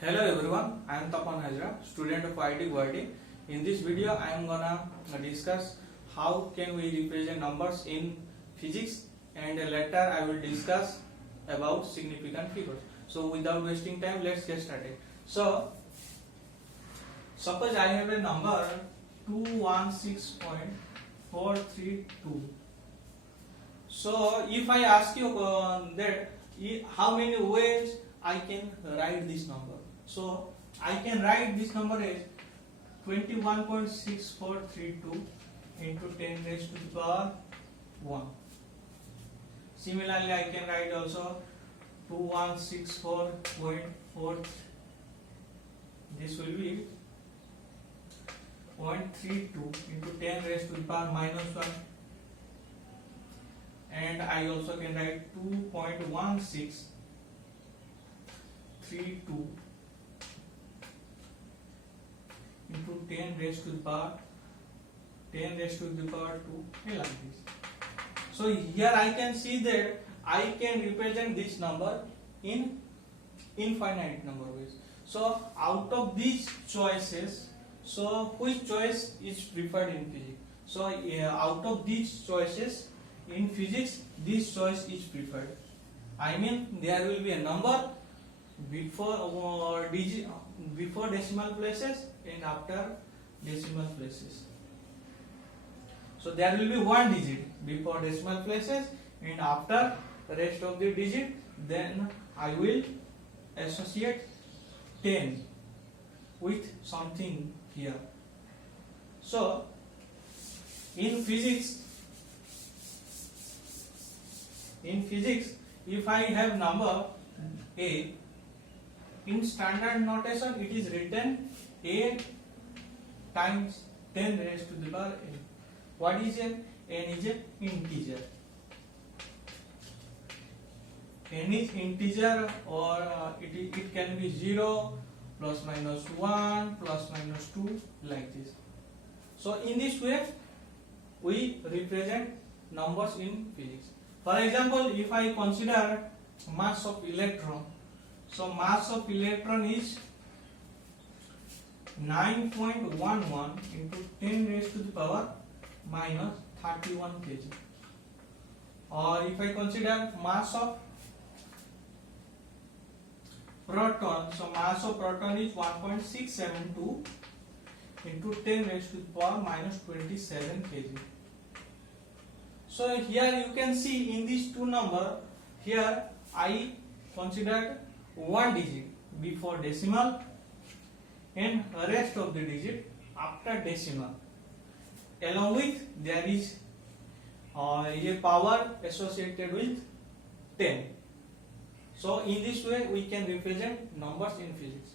Hello everyone, I am Tapan Hazra, student of IIT Guwahati. In this video, I am gonna discuss how can we represent numbers in physics, and later I will discuss about significant figures. So without wasting time, let's get started. So suppose I have a number 216.432. So if I ask you that how many ways I can write this number, so I can write this number as 21.6432 into 10 raised to the power 1. Similarly, I can write also 2164.4. This will be 0.32 into 10 raised to the power minus 1. And I also can write 2.1632 into 10 raised to the power 2 like this. So here I can see that I can represent this number in infinite number ways. So out of these choices, so which choice is preferred in physics? So out of these choices in physics, this choice is preferred. I mean, there will be a number before decimal places and after decimal places. So there will be one digit before decimal places and after the rest of the digit. Then I will associate 10 with something here. So in physics, if I have number a, in standard notation it is written a times 10 raised to the power n. What is n? N is an integer. N is integer, or it can be 0, plus minus 1, plus minus 2, like this. So in this way we represent numbers in physics. For example, if I consider mass of electron, so mass of electron is 9.11 into 10 raised to the power minus 31 kg. Or if I consider mass of proton, so mass of proton is 1.672 into 10 raised to the power minus 27 kg. So here you can see in these two numbers, here I considered one digit before decimal and rest of the digit after decimal. Along with there is a power associated with 10. So in this way we can represent numbers in physics.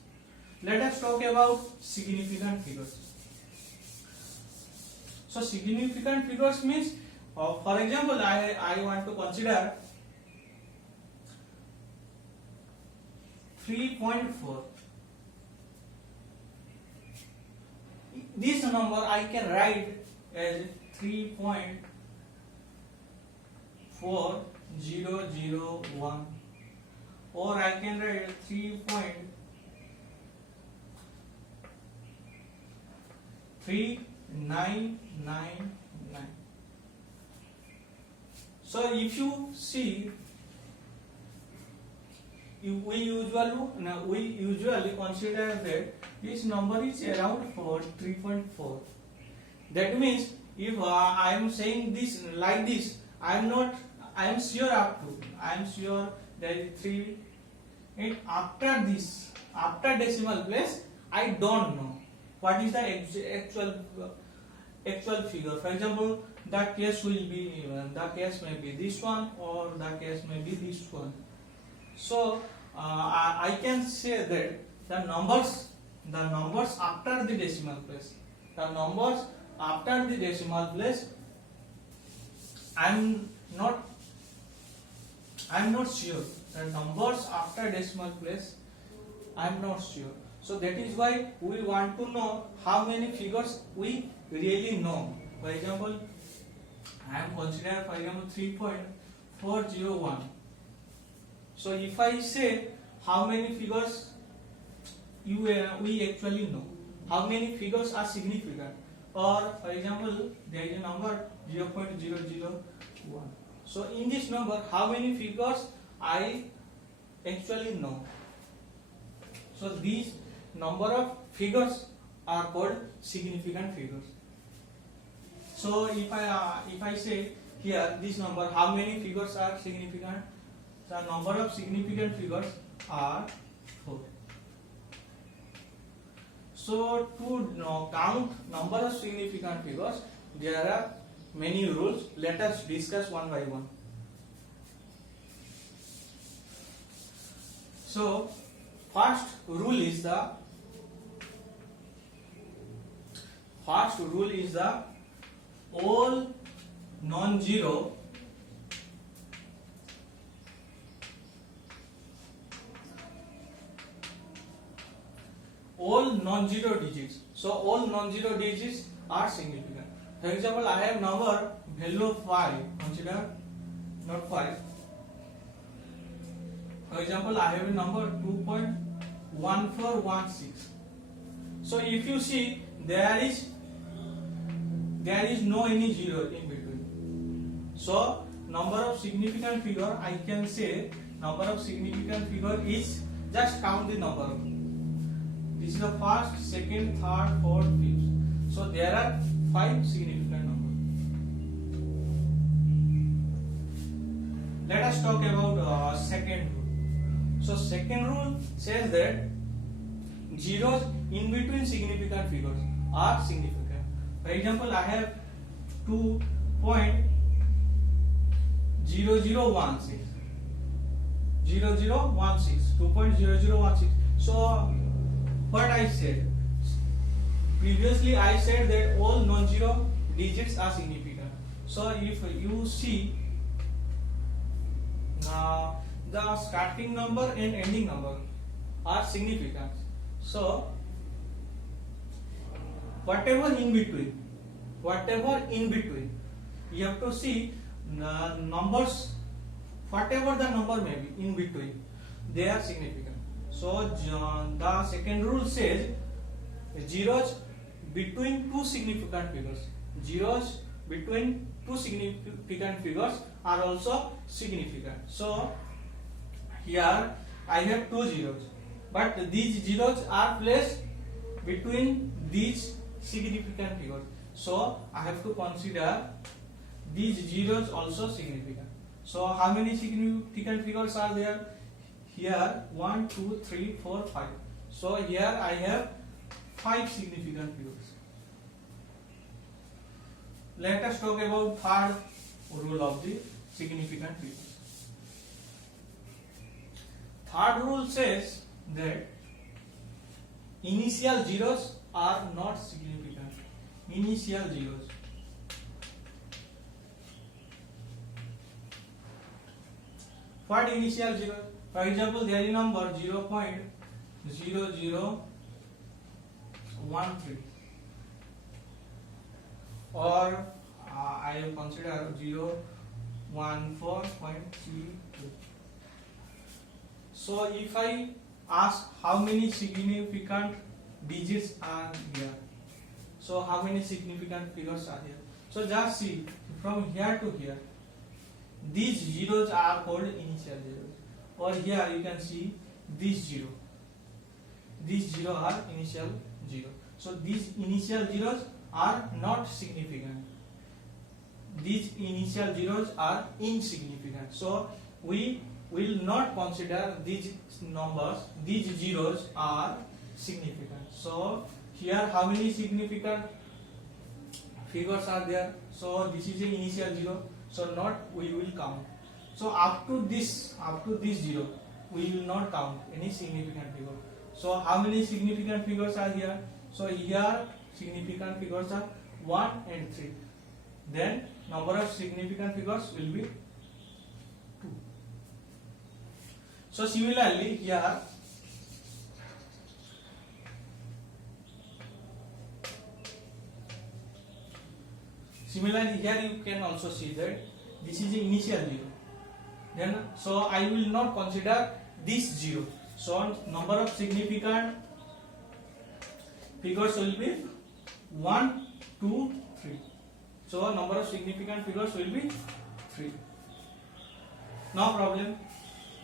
Let us talk about significant figures. So significant figures means, for example, I want to consider 3.4. This number I can write as 3.4001, or I can write 3.3999. So if you see, we usually consider that this number is around 3.4. That means if I am saying this like this, I am sure that 3, and after this, after decimal place, I don't know what is the actual figure. For example, the case may be this one, or the case may be this one. So I can say that the numbers after the decimal place, I'm not sure. The numbers after decimal place, I'm not sure. So that is why we want to know how many figures we really know. For example, I am considering 3.401. So if I say how many figures we actually know how many figures are significant. Or for example, there is a number 0.001. So in this number, how many figures I actually know? So these number of figures are called significant figures. So if I say here this number, how many figures are significant? The number of significant figures are 4. So to count number of significant figures, there are many rules. Let us discuss one by one. So first rule is the all non-zero digits. So all non-zero digits are significant. For example, I have number value 5. Consider not 5. For example, I have a number 2.1416. So if you see, there is no any zero in between. So number of significant figure, I can say number of significant figure is, just count the number. This is the first, second, third, fourth, fifth. So there are 5 significant numbers. Let us talk about second rule. So second rule says that zeros in between significant figures are significant. For example, I have 2.0016. 2.0016. So what I said previously, I said that all non-zero digits are significant. So if you see the starting number and ending number are significant. So whatever in between, you have to see the numbers, whatever the number may be in between, they are significant. So the second rule says zeros between two significant figures. Zeros between two significant figures are also significant. So here I have 2 zeros, but these zeros are placed between these significant figures. So I have to consider these zeros also significant. So how many significant figures are there? Here 1, 2, 3, 4, 5. So here I have 5 significant figures. Let us talk about third rule of the significant figures. Third rule says that initial zeros are not significant. Initial zeros. What initial zero? For example, there is number 0.0013, or I will consider 0.14.32. So if I ask how many significant digits are here, so how many significant figures are here? So just see from here to here, these zeros are called initial zeros. Or here you can see this zero. These zero are initial zero. So these initial zeros are not significant. These initial zeros are insignificant. So we will not consider these numbers, these zeros are significant. So here how many significant figures are there? So this is the initial zero. So not we will count. So up to this zero, we will not count any significant figure. So how many significant figures are here? So here significant figures are 1 and 3. Then number of significant figures will be 2. So similarly here you can also see that this is the initial zero. Then so I will not consider this zero. So number of significant figures will be 1, 2, 3. So number of significant figures will be 3. No problem.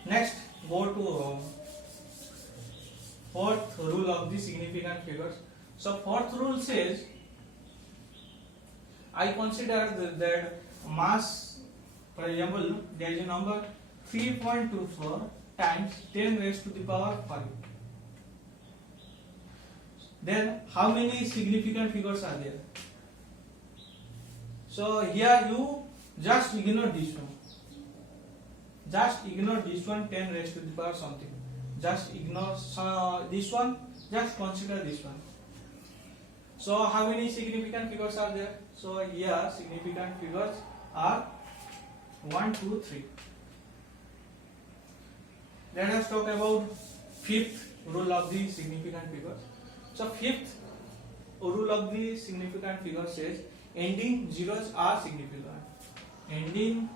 Next, go to fourth rule of the significant figures. So fourth rule says, I consider that mass, for example, there is a number 3.24 times 10 raised to the power 5. Then how many significant figures are there? So here you just ignore this one. Just ignore this one, 10 raised to the power something. Just ignore this one, just consider this one. So how many significant figures are there? So here significant figures are 1, 2, 3. Let us talk about fifth rule of the significant figures. So fifth rule of the significant figure says ending zeros are significant. Ending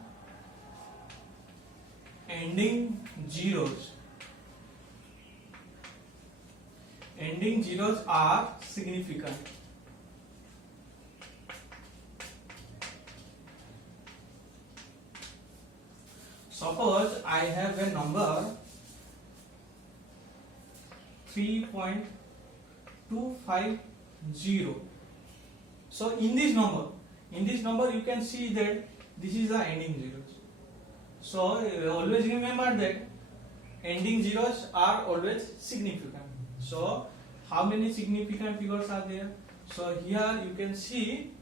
zeros are significant. Suppose I have a number 3.250. So in this number you can see that this is the ending zeros. So always remember that ending zeros are always significant. So how many significant figures are there? So here you can see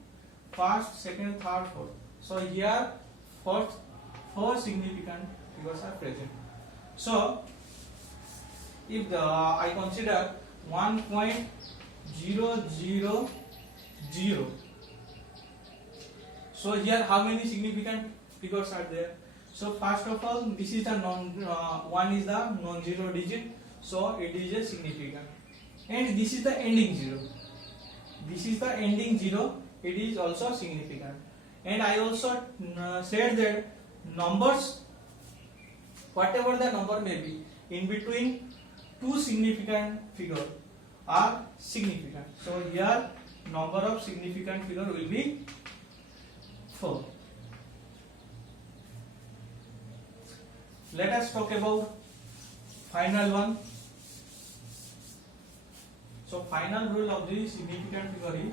first, second, third, fourth. So here four significant figures are present. So if I consider 1.000, so here how many significant figures are there? So first of all, this is the one is the non-zero digit, so it is a significant, and this is the ending zero. This is the ending zero, it is also significant. And I also said that numbers, whatever the number may be, in between two significant figures are significant. So here number of significant figure will be 4. Let us talk about final one. So final rule of the significant figure is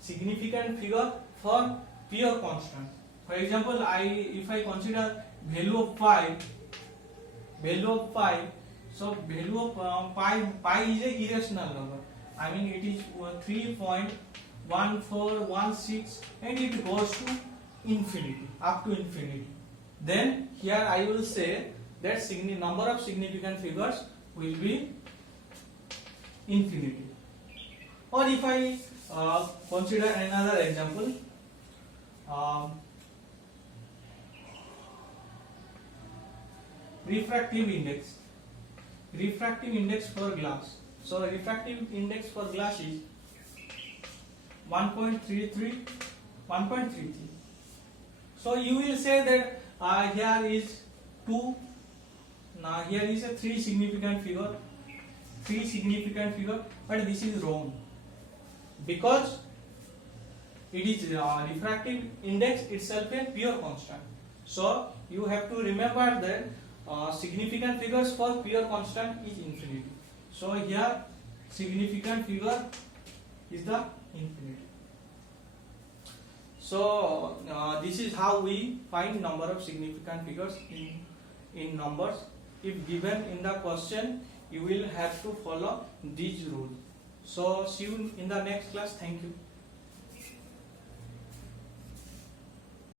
significant figure for pure constant. For example, if I consider value of pi, so value of pi is a irrational number. I mean it is 3.1416 and it goes to infinity, up to infinity. Then here I will say that number of significant figures will be infinity. Or if I consider another example, refractive index for glass. So refractive index for glass is 1.33. So you will say that here is 2. Now here is a 3 significant figure, but this is wrong because it is refractive index itself a pure constant. So you have to remember that significant figures for pure constant is infinity. So here significant figure is the infinity. So this is how we find number of significant figures in numbers. If given in the question, you will have to follow these rules. So see you in the next class. Thank you.